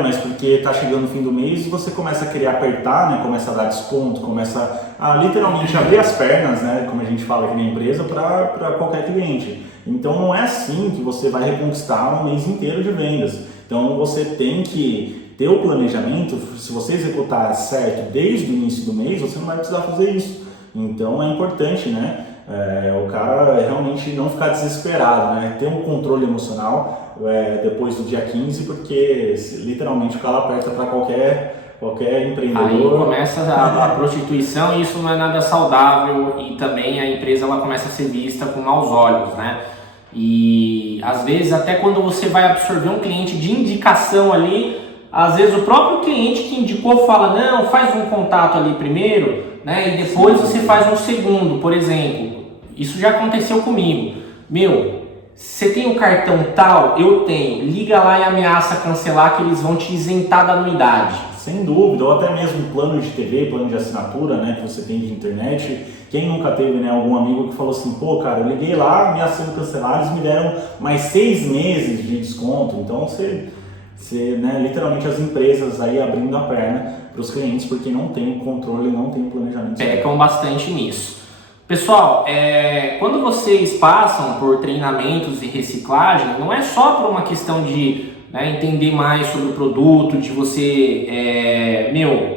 Mas porque tá chegando o fim do mês e você começa a querer apertar, né? Começa a dar desconto, começa a literalmente abrir as pernas, né? Como a gente fala aqui na empresa, para qualquer cliente. Então não é assim que você vai reconquistar um mês inteiro de vendas. Então você tem que ter o planejamento. Se você executar certo desde o início do mês, você não vai precisar fazer isso. Então é importante, né? O cara realmente não ficar desesperado, né? Ter um controle emocional depois do dia 15, porque literalmente o cara aperta para qualquer empreendedor. Aí começa a prostituição e isso não é nada saudável, e também a empresa ela começa a ser vista com maus olhos, né? E às vezes até quando você vai absorver um cliente de indicação ali, às vezes o próprio cliente que indicou fala, não, faz um contato ali primeiro, né? E depois você faz um segundo, por exemplo. Isso já aconteceu comigo. Meu, você tem o cartão tal? Eu tenho. Liga lá e ameaça cancelar que eles vão te isentar da anuidade. Sem dúvida, ou até mesmo plano de TV, plano de assinatura, né, que você tem de internet. Quem nunca teve, né, algum amigo que falou assim, pô, cara, eu liguei lá, ameaçando cancelar, eles me deram mais 6 meses de desconto. Então você né, literalmente as empresas aí abrindo a perna para os clientes porque não tem controle, não tem planejamento. Pecam bastante nisso. Pessoal, quando vocês passam por treinamentos e reciclagem, não é só por uma questão de entender mais sobre o produto, de você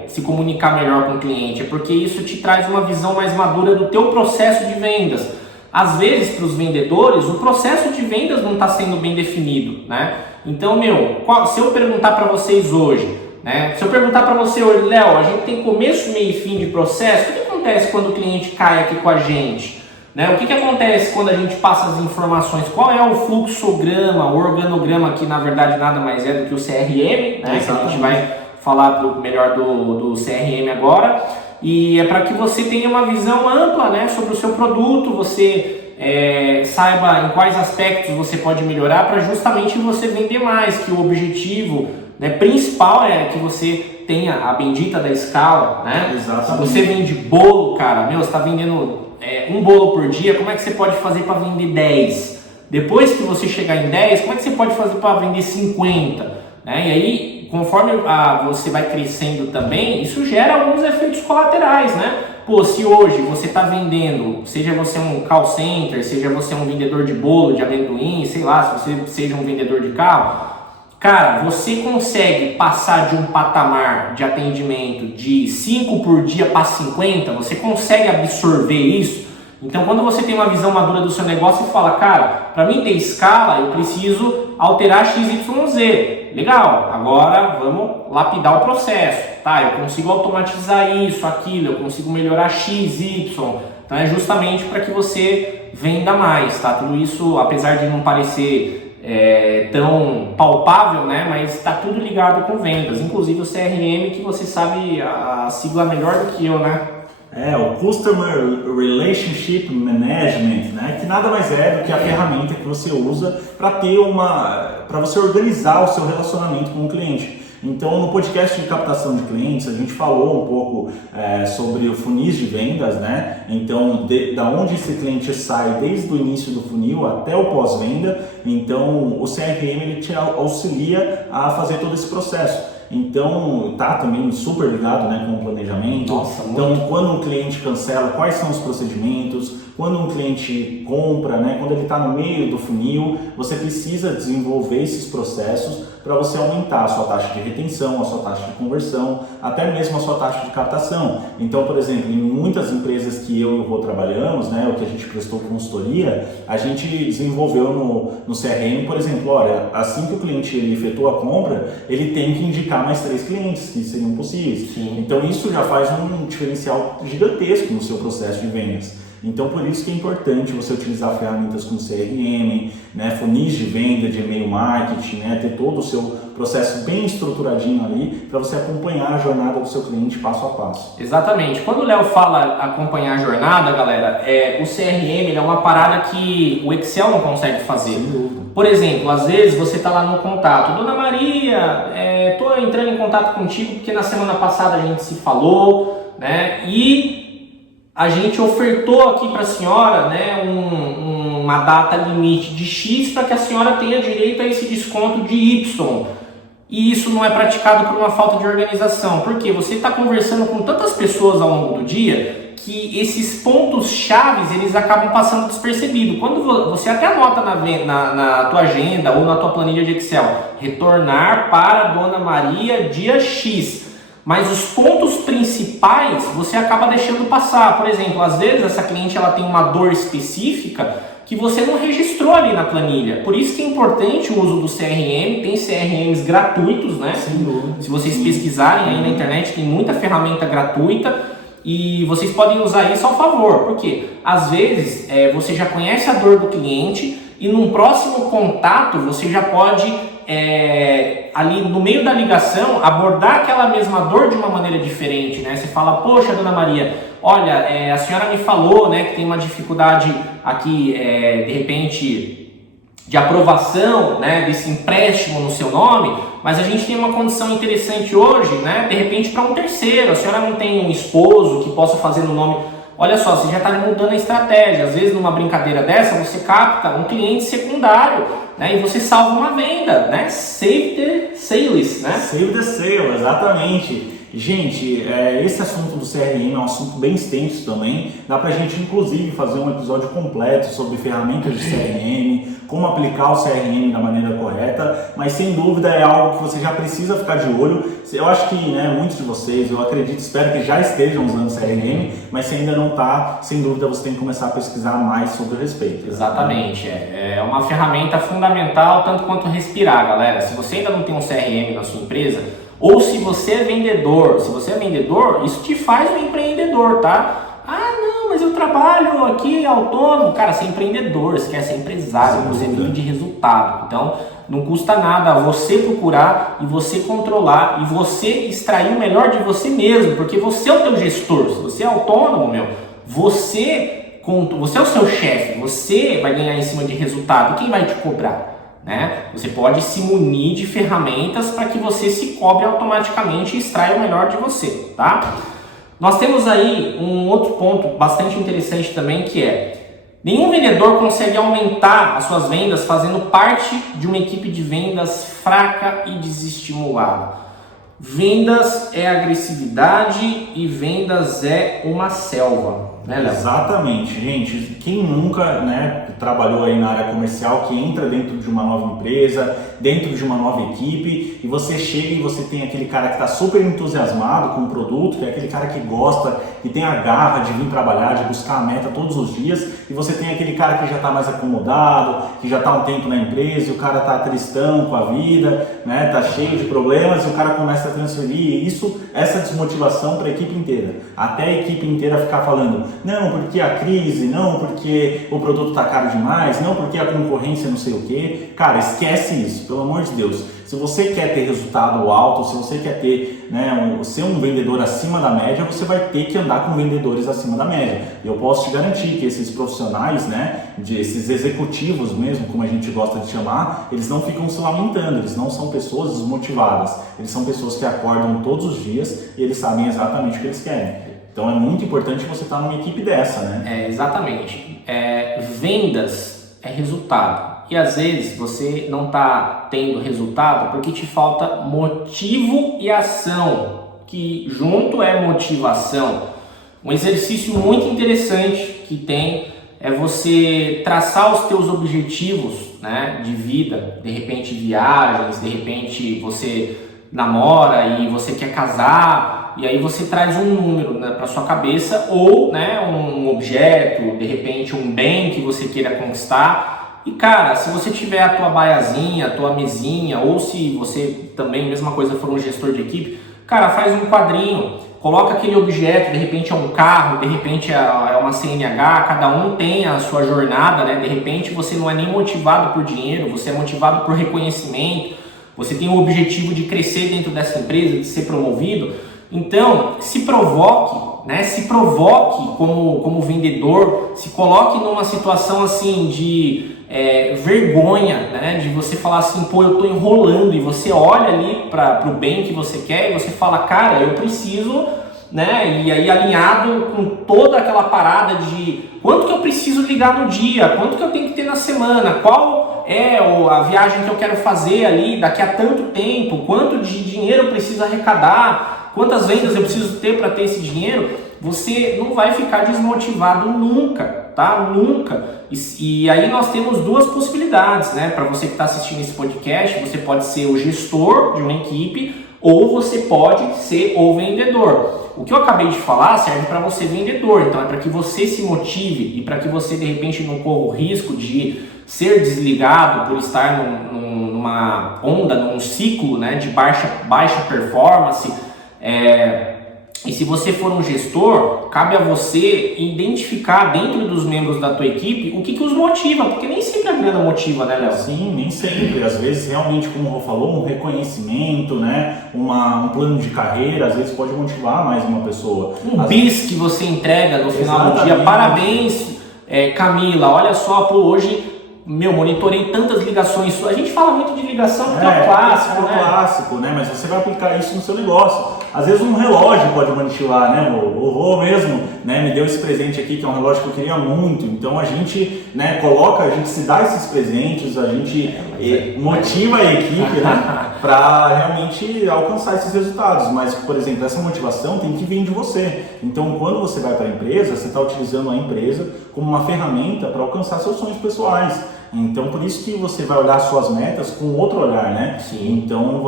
se comunicar melhor com o cliente, é porque isso te traz uma visão mais madura do teu processo de vendas. Às vezes, para os vendedores, o processo de vendas não está sendo bem definido, né? Então, se eu perguntar para vocês hoje, se eu perguntar para você hoje, Léo, a gente tem começo, meio e fim de processo, o que acontece quando o cliente cai aqui com a gente? O que acontece quando a gente passa as informações? Qual é o fluxograma, o organograma, que na verdade nada mais é do que o CRM, né? Que a gente vai falar melhor do CRM agora. E é para que você tenha uma visão ampla, né, sobre o seu produto, você saiba em quais aspectos você pode melhorar para justamente você vender mais, que o objetivo principal é que você tenha a bendita da escala, né? Exatamente. Se você vende bolo, cara, você está vendendo um bolo por dia, como é que você pode fazer para vender 10? Depois que você chegar em 10, como é que você pode fazer para vender 50? E aí, conforme você vai crescendo também, isso gera alguns efeitos colaterais, né? Pô, se hoje você está vendendo, seja você um call center, seja você um vendedor de bolo, de amendoim, sei lá, se você seja um vendedor de carro, Cara, você consegue passar de um patamar de atendimento de 5 por dia para 50? Você consegue absorver isso? Então, quando você tem uma visão madura do seu negócio e fala, cara, para mim ter escala, eu preciso alterar XYZ. Legal, agora vamos lapidar o processo. Tá, eu consigo automatizar isso, aquilo, eu consigo melhorar X, Y. Então, é justamente para que você venda mais, tá? Tudo isso, apesar de não parecer tão palpável, né? Mas está tudo ligado com vendas, inclusive o CRM, que você sabe a sigla melhor do que eu, né? O Customer Relationship Management, né? Que nada mais é do que a ferramenta que você usa para você organizar o seu relacionamento com o cliente. Então, no podcast de captação de clientes, a gente falou um pouco sobre o funis de vendas, né? Então, da onde esse cliente sai desde o início do funil até o pós-venda. Então, o CRM ele te auxilia a fazer todo esse processo. Então, tá também super ligado, né, com o planejamento. Nossa, então, quando um cliente cancela, quais são os procedimentos? Quando um cliente compra, né, quando ele está no meio do funil, você precisa desenvolver esses processos para você aumentar a sua taxa de retenção, a sua taxa de conversão, até mesmo a sua taxa de captação. Então, por exemplo, em muitas empresas que eu e o Rô trabalhamos, né, o que a gente prestou consultoria, a gente desenvolveu no CRM, por exemplo, olha, assim que o cliente ele efetua a compra, ele tem que indicar mais 3 clientes que seriam possíveis. Sim. Então, isso já faz um diferencial gigantesco no seu processo de vendas. Então, por isso que é importante você utilizar ferramentas como CRM, né, funis de venda, de e-mail marketing, né, ter todo o seu processo bem estruturadinho ali para você acompanhar a jornada do seu cliente passo a passo. Exatamente. Quando o Léo fala acompanhar a jornada, galera, o CRM é uma parada que o Excel não consegue fazer. Sem dúvida. Por exemplo, às vezes você está lá no contato, Dona Maria, estou entrando em contato contigo porque na semana passada a gente se falou, né, e a gente ofertou aqui para a senhora, né, uma data limite de X para que a senhora tenha direito a esse desconto de Y. E isso não é praticado por uma falta de organização. Porque você está conversando com tantas pessoas ao longo do dia que esses pontos chaves eles acabam passando despercebido. Quando você até anota na tua agenda ou na tua planilha de Excel, retornar para a Dona Maria dia X. Mas os pontos principais você acaba deixando passar. Por exemplo, às vezes essa cliente ela tem uma dor específica que você não registrou ali na planilha. Por isso que é importante o uso do CRM. Tem CRMs gratuitos, né? Se vocês pesquisarem aí na internet, tem muita ferramenta gratuita e vocês podem usar isso ao favor. Porque às vezes você já conhece a dor do cliente e num próximo contato você já pode ali no meio da ligação abordar aquela mesma dor de uma maneira diferente, né? Você fala, poxa, Dona Maria, olha, a senhora me falou, né, que tem uma dificuldade aqui, de repente, de aprovação, né, desse empréstimo no seu nome, mas a gente tem uma condição interessante hoje, né, de repente para um terceiro, a senhora não tem um esposo que possa fazer no nome. Olha só, você já está mudando a estratégia. Às vezes, numa brincadeira dessa, você capta um cliente secundário, né, e você salva uma venda, né? Save the sales, né? Save the sale, exatamente. Gente, esse assunto do CRM é um assunto bem extenso também. Dá pra gente, inclusive, fazer um episódio completo sobre ferramentas de CRM, como aplicar o CRM da maneira correta, mas sem dúvida é algo que você já precisa ficar de olho. Eu acho que, né, muitos de vocês, eu acredito, espero que já estejam usando CRM, mas se ainda não está, sem dúvida você tem que começar a pesquisar mais sobre o respeito. Exatamente, é uma ferramenta fundamental, tanto quanto respirar, galera. Se você ainda não tem um CRM na sua empresa, ou se você é vendedor, isso te faz um empreendedor, tá? Ah, não, mas eu trabalho aqui autônomo. Cara, você é empreendedor, você quer ser empresário, você vive de resultado. Então, não custa nada você procurar e você controlar e você extrair o melhor de você mesmo, porque você é o teu gestor. Se você é autônomo, você é o seu chefe, você vai ganhar em cima de resultado. Quem vai te cobrar? Né? Você pode se munir de ferramentas para que você se cobre automaticamente e extraia o melhor de você, tá? Nós temos aí um outro ponto bastante interessante também, que nenhum vendedor consegue aumentar as suas vendas fazendo parte de uma equipe de vendas fraca e desestimulada. Vendas é agressividade e vendas é uma selva, né, Léo? Exatamente, gente. Quem nunca, né, trabalhou aí na área comercial, que entra dentro de uma nova empresa, dentro de uma nova equipe, e você chega e você tem aquele cara que está super entusiasmado com o produto, que é aquele cara que gosta, que tem a garra de vir trabalhar, de buscar a meta todos os dias, e você tem aquele cara que já está mais acomodado, que já está um tempo na empresa, e o cara está tristão com a vida, né, tá cheio de problemas, e o cara começa a transferir essa desmotivação para a equipe inteira, até a equipe inteira ficar falando, não, porque a crise, não, porque o produto está caro demais, não, porque a concorrência não sei o que. Cara, esquece isso, pelo amor de Deus. Se você quer ter resultado alto, se você quer ter, né, ser um vendedor acima da média, você vai ter que andar com vendedores acima da média. E eu posso te garantir que esses profissionais, né, esses executivos mesmo, como a gente gosta de chamar, eles não ficam se lamentando, eles não são pessoas desmotivadas, eles são pessoas que acordam todos os dias e eles sabem exatamente o que eles querem. Então é muito importante você estar numa equipe dessa, né? Exatamente. Vendas é resultado. E às vezes você não está tendo resultado porque te falta motivo e ação, que junto é motivação. Um exercício muito interessante que tem é você traçar os teus objetivos, né, de vida, de repente viagens, de repente você namora e você quer casar, e aí você traz um número, né, para sua cabeça, ou, né, um objeto, de repente um bem que você queira conquistar. E cara, se você tiver a tua baiazinha, a tua mesinha, ou se você também, mesma coisa, for um gestor de equipe, cara, faz um quadrinho, coloca aquele objeto, de repente é um carro, de repente é uma CNH, cada um tem a sua jornada, né? De repente você não é nem motivado por dinheiro, você é motivado por reconhecimento, você tem o objetivo de crescer dentro dessa empresa, de ser promovido. Então, se provoque, né? Se provoque como vendedor, se coloque numa situação assim de vergonha, né? De você falar assim, pô, eu tô enrolando, e você olha ali para o bem que você quer e você fala, cara, eu preciso, né? E aí alinhado com toda aquela parada de quanto que eu preciso ligar no dia, quanto que eu tenho que ter na semana, qual é a viagem que eu quero fazer ali daqui a tanto tempo, quanto de dinheiro eu preciso arrecadar, quantas vendas eu preciso ter para ter esse dinheiro. Você não vai ficar desmotivado nunca, tá? Nunca. E aí nós temos duas possibilidades, né? Para você que está assistindo esse podcast, você pode ser o gestor de uma equipe ou você pode ser o vendedor. O que eu acabei de falar serve para você vendedor, então é para que você se motive e para que você de repente não corra o risco de ser desligado por estar numa onda, num ciclo, né, de baixa performance. E se você for um gestor, cabe a você identificar dentro dos membros da tua equipe o que os motiva, porque nem sempre a grana motiva, né, Léo? Sim, nem sempre. Às vezes, realmente, como o Rô falou, um reconhecimento, né, um plano de carreira, às vezes pode motivar mais uma pessoa. Bis que você entrega no final do dia. Parabéns, Camila, olha só, pô, hoje... monitorei tantas ligações. A gente fala muito de ligação porque é um clássico, né? Clássico, né? Mas você vai aplicar isso no seu negócio. Às vezes um relógio pode motivar, né? O Rô mesmo, né, me deu esse presente aqui, que é um relógio que eu queria muito. Então a gente, né, a gente se dá esses presentes, a gente motiva a equipe, né, para realmente alcançar esses resultados. Mas, por exemplo, essa motivação tem que vir de você. Então, quando você vai para a empresa, você está utilizando a empresa como uma ferramenta para alcançar seus sonhos pessoais. Então, por isso que você vai olhar suas metas com outro olhar, né? Sim. Então,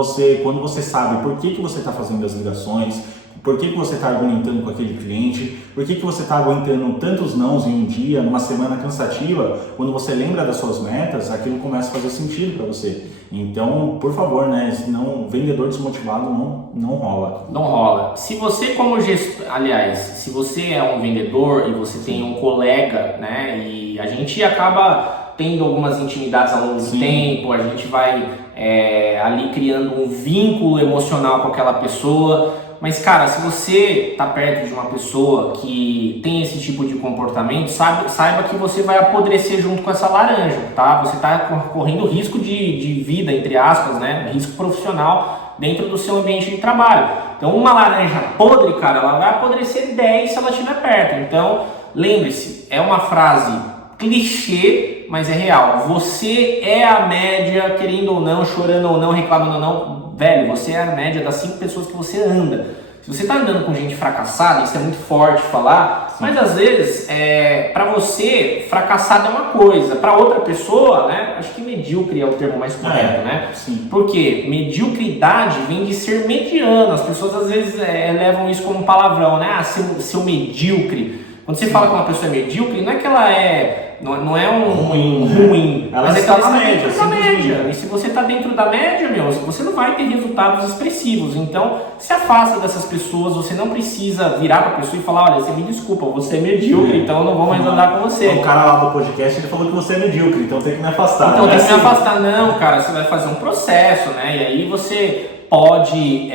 quando você sabe por que você está fazendo as ligações, por que você está argumentando com aquele cliente, por que você está aguentando tantos nãos em um dia, numa semana cansativa, quando você lembra das suas metas, aquilo começa a fazer sentido para você. Então, por favor, né? Senão, vendedor desmotivado não rola. Não rola. Se você como gestor, aliás, se você é um vendedor e você tem um colega, né? E a gente acaba tendo algumas intimidades ao longo do tempo, a gente vai ali criando um vínculo emocional com aquela pessoa. Mas, cara, se você tá perto de uma pessoa que tem esse tipo de comportamento, saiba que você vai apodrecer junto com essa laranja, tá? Você tá correndo risco de vida, entre aspas, né? Risco profissional dentro do seu ambiente de trabalho. Então, uma laranja podre, cara, ela vai apodrecer 10 se ela estiver perto. Então, lembre-se, é uma frase clichê, mas é real. Você é a média, querendo ou não, chorando ou não, reclamando ou não, velho, você é a média das 5 pessoas que você anda. Se você está andando com gente fracassada, isso é muito forte falar, mas às vezes, para você, fracassado é uma coisa, para outra pessoa, né, acho que medíocre é o termo mais correto, né? Sim. Porque mediocridade vem de ser mediano, as pessoas às vezes levam isso como um palavrão, né? Seu medíocre. Quando você fala que uma pessoa é medíocre, não é que ela não é um ruim, ela mas está é que ela na está média, dentro da média. E se você está dentro da média, você não vai ter resultados expressivos. Então, se afasta dessas pessoas, você não precisa virar para a pessoa e falar, olha, você me desculpa, você é medíocre, então eu não vou mais andar com você. O cara lá do podcast, ele falou que você é medíocre, então tem que me afastar. Então tem que me afastar. Não, cara, você vai fazer um processo, né? E aí você pode...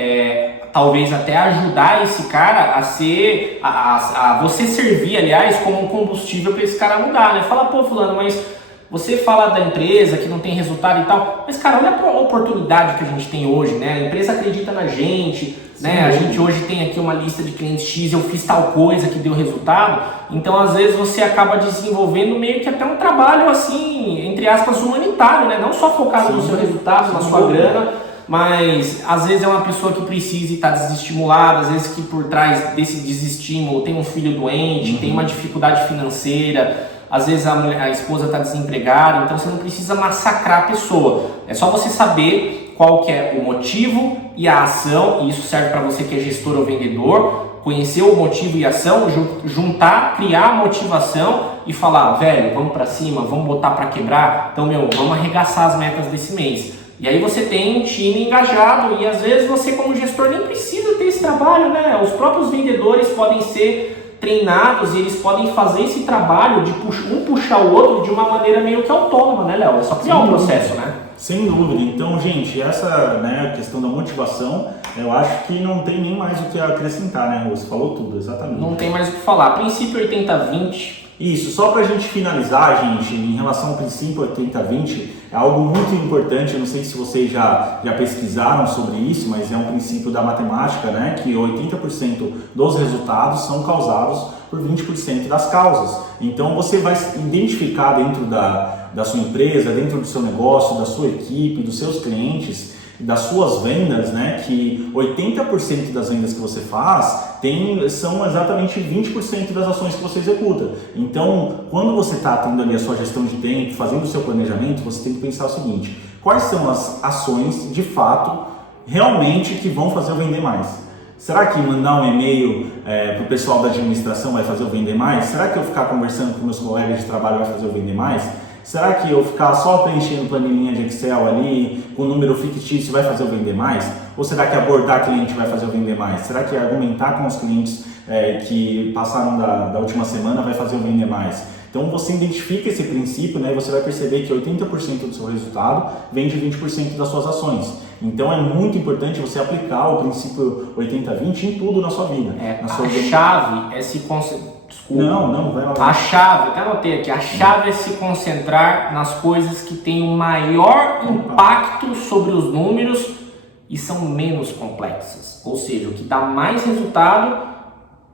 talvez até ajudar esse cara a ser, a você servir, aliás, como um combustível para esse cara mudar, né? Fala, pô, fulano, mas você fala da empresa que não tem resultado e tal, mas cara, olha a oportunidade que a gente tem hoje, né? A empresa acredita na gente, né? A gente hoje tem aqui uma lista de clientes X, eu fiz tal coisa que deu resultado, então às vezes você acaba desenvolvendo meio que até um trabalho assim, entre aspas, humanitário, né? Não só focado no seu resultado, na sua grana, mas às vezes é uma pessoa que precisa e está desestimulada, às vezes que por trás desse desestímulo tem um filho doente, tem uma dificuldade financeira, às vezes a esposa está desempregada, então você não precisa massacrar a pessoa, é só você saber qual que é o motivo e a ação, e isso serve para você que é gestor ou vendedor, conhecer o motivo e a ação, juntar, criar a motivação e falar, velho, vamos para cima, vamos botar para quebrar, então vamos arregaçar as metas desse mês. E aí você tem um time engajado e às vezes você como gestor nem precisa ter esse trabalho, né? Os próprios vendedores podem ser treinados e eles podem fazer esse trabalho de um puxar o outro de uma maneira meio que autônoma, né, Léo? É só criar um processo, né? Sem dúvida. Então, gente, essa questão da motivação, eu acho que não tem nem mais o que acrescentar, né? Você falou tudo, exatamente. Não tem mais o que falar. Princípio 80-20. Isso, só para a gente finalizar, gente, em relação ao princípio 80-20, é algo muito importante, eu não sei se vocês já pesquisaram sobre isso, mas é um princípio da matemática, né, que 80% dos resultados são causados por 20% das causas. Então você vai identificar dentro da sua empresa, dentro do seu negócio, da sua equipe, dos seus clientes, das suas vendas, né, que 80% das vendas que você faz são exatamente 20% das ações que você executa. Então, quando você está tendo ali a sua gestão de tempo, fazendo o seu planejamento, você tem que pensar o seguinte: quais são as ações de fato, realmente, que vão fazer eu vender mais? Será que mandar um e-mail para o pessoal da administração vai fazer eu vender mais? Será que eu ficar conversando com meus colegas de trabalho vai fazer eu vender mais? Será que eu ficar só preenchendo planilhinha de Excel ali, com número fictício, vai fazer eu vender mais? Ou será que abordar cliente vai fazer eu vender mais? Será que argumentar com os clientes que passaram da última semana vai fazer eu vender mais? Então você identifica esse princípio, né, e você vai perceber que 80% do seu resultado vem de 20% das suas ações. Então é muito importante você aplicar o princípio 80-20 em tudo na sua vida. Chave é se concentrar. Desculpa. Não, vai lá. A chave, até anotei aqui, a chave é se concentrar nas coisas que têm o maior impacto sobre os números e são menos complexas. Ou seja, o que dá mais resultado,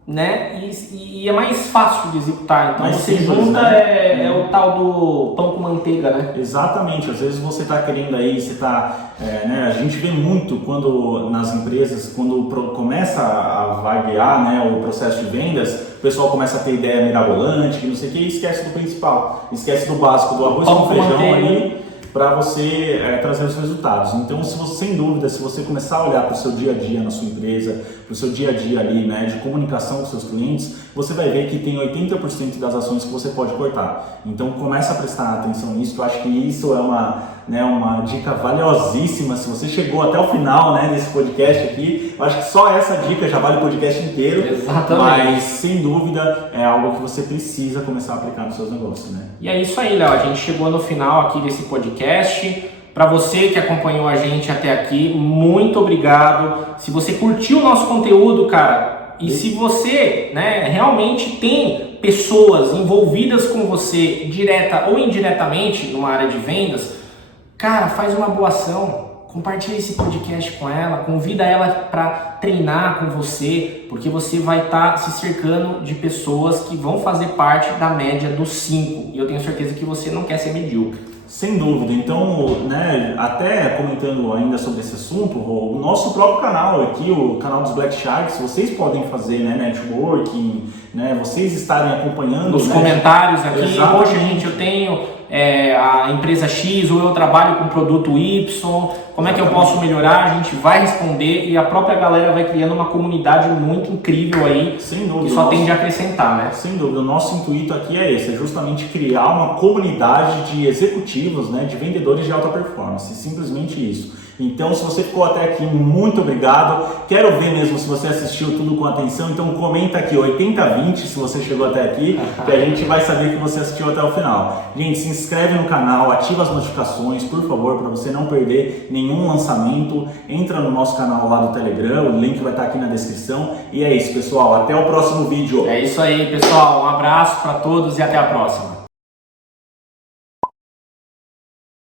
né? E é mais fácil de executar. Então mais você simples, junta, né? É o tal do pão com manteiga, né? Exatamente. Às vezes você está querendo aí, você está, né? A gente vê muito quando nas empresas, quando começa a vaguear, né, o processo de vendas, o pessoal começa a ter ideia mirabolante, que não sei o que, e esquece do principal, esquece do básico, do arroz com feijão ali, para você trazer os resultados. Então, se você, sem dúvida, se você começar a olhar para o seu dia a dia na sua empresa, para o seu dia a dia ali, né, de comunicação com seus clientes, você vai ver que tem 80% das ações que você pode cortar. Então, começa a prestar atenção nisso, que eu acho que isso é uma dica valiosíssima. Se você chegou até o final, né, desse podcast aqui, eu acho que só essa dica já vale o podcast inteiro. Exatamente. Mas, sem dúvida, é algo que você precisa começar a aplicar nos seus negócios, né? E é isso aí, Léo. A gente chegou no final aqui desse podcast. Para você que acompanhou a gente até aqui, muito obrigado. Se você curtiu o nosso conteúdo, cara, e se você, né, realmente tem pessoas envolvidas com você, direta ou indiretamente, numa área de vendas, cara, faz uma boa ação. compartilha esse podcast com ela, convida ela para treinar com você, porque você vai estar se cercando de pessoas que vão fazer parte da média dos 5. E eu tenho certeza que você não quer ser medíocre. Sem dúvida. Então, né, até comentando ainda sobre esse assunto, o nosso próprio canal aqui, o canal dos Black Sharks, vocês podem fazer, né, networking, né, vocês estarem acompanhando nos, né, comentários aqui. Exatamente. Poxa, gente, eu tenho a empresa X ou eu trabalho com produto Y, como é que eu posso melhorar? A gente vai responder e a própria galera vai criando uma comunidade muito incrível aí, sem dúvida, que só tende a acrescentar, né? Sem dúvida, o nosso intuito aqui é esse, é justamente criar uma comunidade de executivos, né, de vendedores de alta performance, simplesmente isso. Então, se você ficou até aqui, muito obrigado. Quero ver mesmo se você assistiu tudo com atenção, então comenta aqui 80-20 se você chegou até aqui, que a gente vai saber que você assistiu até o final. Gente, se inscreve no canal, ativa as notificações, por favor, para você não perder nenhum lançamento. Entra no nosso canal lá do Telegram, o link vai estar aqui na descrição. E é isso, pessoal, até o próximo vídeo. É isso aí, pessoal. Um abraço para todos e até a próxima.